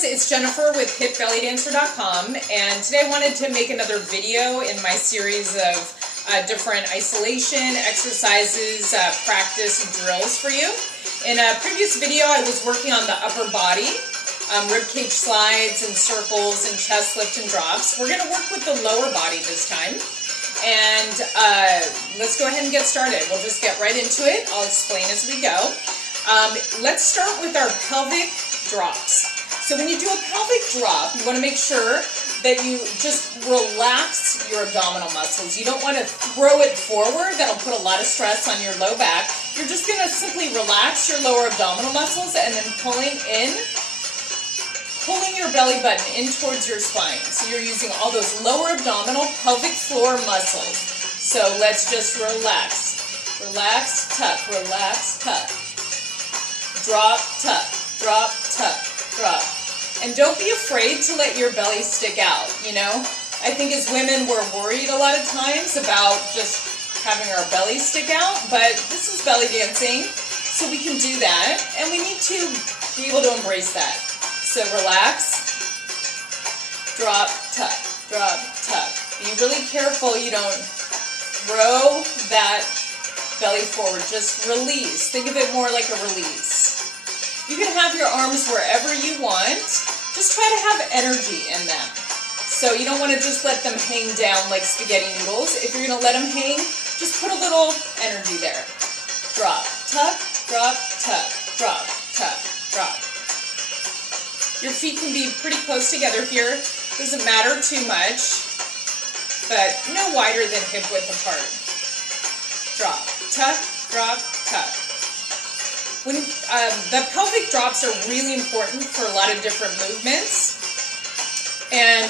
guys, it's Jennifer with HitBellyDancer.com, and today I wanted to make another video in my series of different isolation exercises, practice drills for you. In a previous video I was working on the upper body, rib cage slides and circles and chest lift and drops. We're going to work with the lower body this time, and let's go ahead and get started. We'll just get right into it. I'll explain as we go. Let's start with our pelvic drops. So when you do a pelvic drop, you want to make sure that you just relax your abdominal muscles. You don't want to throw it forward. That'll put a lot of stress on your low back. You're just going to simply relax your lower abdominal muscles and then pulling your belly button in towards your spine. So you're using all those lower abdominal pelvic floor muscles. So let's just relax. Relax, tuck, relax, tuck. Drop, tuck, drop, tuck, drop. And don't be afraid to let your belly stick out, you know? I think as women we're worried a lot of times about just having our belly stick out, but this is belly dancing, so we can do that, and we need to be able to embrace that. So relax, drop, tuck, drop, tuck. Be really careful you don't throw that belly forward, just release. Think of it more like a release. You can have your arms wherever you want. Just try to have energy in them. So you don't want to just let them hang down like spaghetti noodles. If you're going to let them hang, just put a little energy there. Drop, tuck, drop, tuck, drop, tuck, drop. Your feet can be pretty close together here. Doesn't matter too much, but no wider than hip width apart. Drop, tuck, drop, tuck. When the pelvic drops are really important for a lot of different movements, and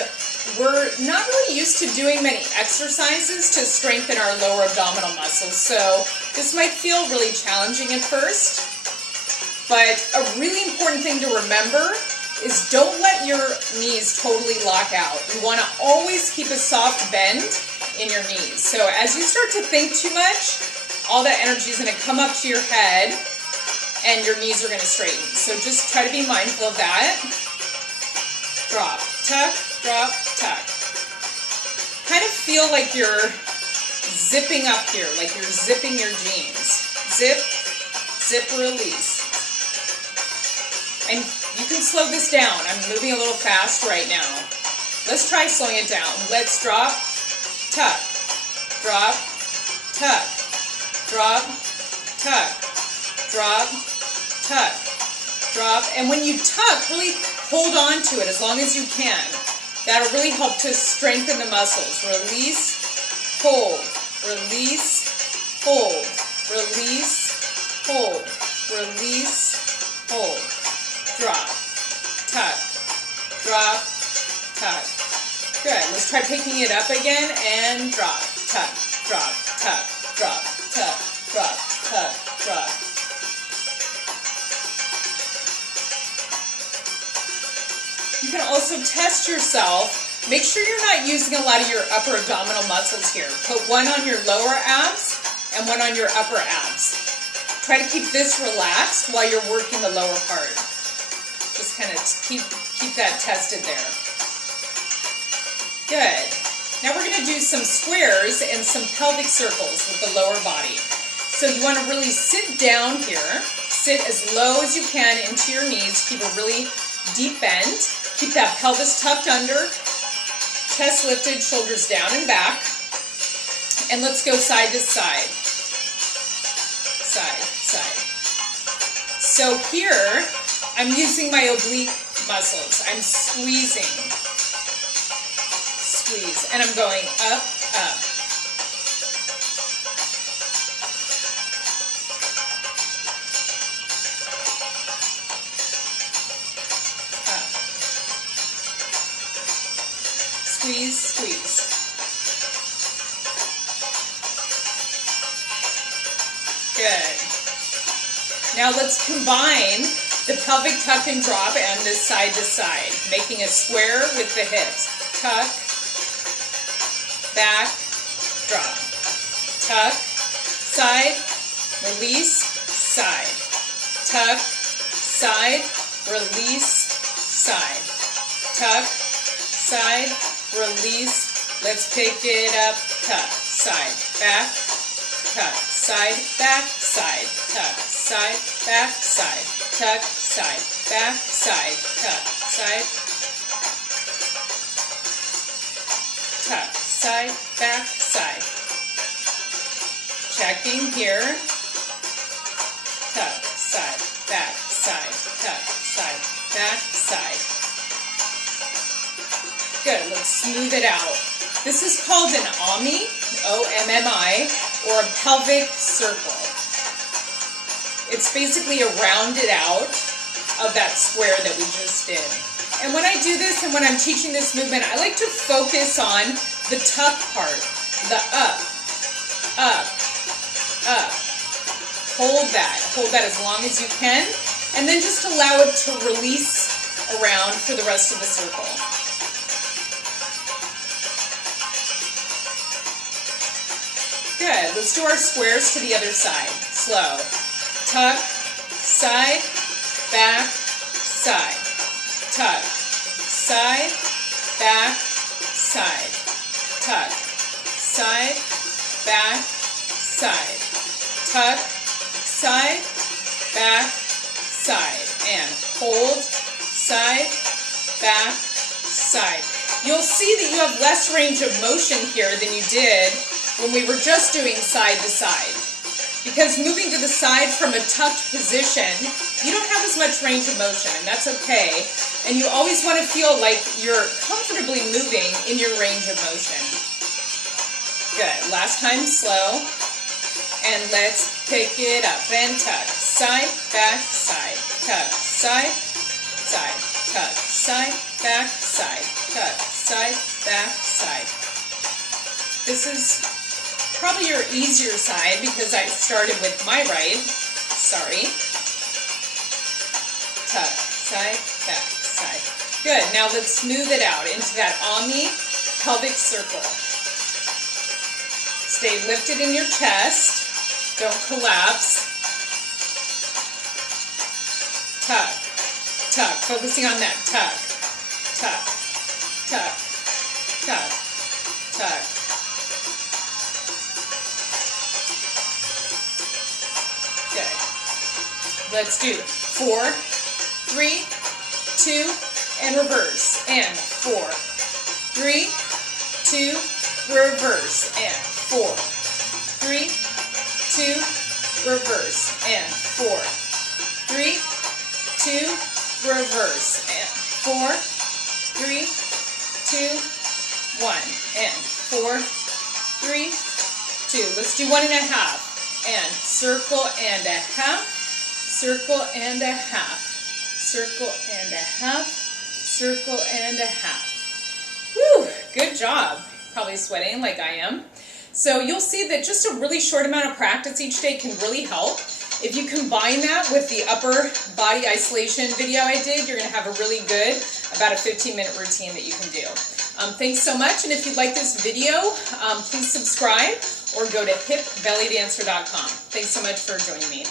we're not really used to doing many exercises to strengthen our lower abdominal muscles, so this might feel really challenging at first, but a really important thing to remember is don't let your knees totally lock out. You want to always keep a soft bend in your knees. So as you start to think too much, all that energy is going to come up to your head, and your knees are going to straighten. So just try to be mindful of that. Drop, tuck, drop, tuck. Kind of feel like you're zipping up here, like you're zipping your jeans. Zip, zip, release. And you can slow this down. I'm moving a little fast right now. Let's try slowing it down. Let's drop, tuck, drop, tuck, drop, tuck, drop, tuck, drop, and when you tuck, really hold on to it as long as you can. That'll really help to strengthen the muscles. Release, hold, release, hold, release, hold, release, hold, drop, tuck, drop, tuck. Good. Let's try picking it up again and drop, tuck, drop, tuck, drop, tuck, drop, tuck, drop. You can also test yourself. Make sure you're not using a lot of your upper abdominal muscles here. Put one on your lower abs and one on your upper abs. Try to keep this relaxed while you're working the lower part. Just kind of keep that tested there. Good. Now we're going to do some squares and some pelvic circles with the lower body. So you want to really sit down here. Sit as low as you can into your knees. Keep a really deep bend. Keep that pelvis tucked under, chest lifted, shoulders down and back. And let's go side to side. Side, side. So here, I'm using my oblique muscles. I'm squeezing. Squeeze. And I'm going up, up. Squeeze, squeeze. Good. Now let's combine the pelvic tuck and drop and this side to side, making a square with the hips. Tuck, back, drop. Tuck, side, release, side. Tuck, side, release, side. Tuck, side, release. Let's pick it up. Tuck, side, back, tuck, side, back, side, tuck, side, back, side, tuck, side, back, side, tuck, side, tuck, side, back, side. Checking here. Tuck, side, back, side, tuck, side, back, side. Good, let's smooth it out. This is called an OMMI, O-M-M-I, or a pelvic circle. It's basically a rounded out of that square that we just did. And when I do this and when I'm teaching this movement, I like to focus on the tuck part, the up, up, up. Hold that as long as you can, and then just allow it to release around for the rest of the circle. Good. Let's do our squares to the other side. Slow. Tuck, side, back, side. Tuck, side, back, side. Tuck, side, back, side. Tuck, side, back, side. And hold, side, back, side. You'll see that you have less range of motion here than you did when we were just doing side to side. Because moving to the side from a tucked position, you don't have as much range of motion, and that's okay. And you always want to feel like you're comfortably moving in your range of motion. Good. Last time, slow. And let's pick it up and tuck. Side, back, side. Tuck, side, side. Tuck, side, back, side. Tuck, side, back, side. This is probably your easier side because I started with my right. Sorry. Tuck, side, back, side. Good. Now let's smooth it out into that OMMI pelvic circle. Stay lifted in your chest. Don't collapse. Tuck, tuck. Focusing on that tuck. Tuck, tuck, tuck, tuck. Good. Let's do 4, 3, 2, and reverse. And 4, 3, 2, reverse. And 4, 3, 2, reverse. And 4, 3, 2, reverse. And 4, 3, 2, 1. And 4, 3, 2. Let's do 1.5. And circle and a half, circle and a half, circle and a half, circle and a half. Whew, good job. Probably sweating like I am. So you'll see that just a really short amount of practice each day can really help. If you combine that with the upper body isolation video I did, you're going to have a really good, about a 15-minute routine that you can do. Thanks so much, and if you like this video, please subscribe or go to hipbellydancer.com. Thanks so much for joining me.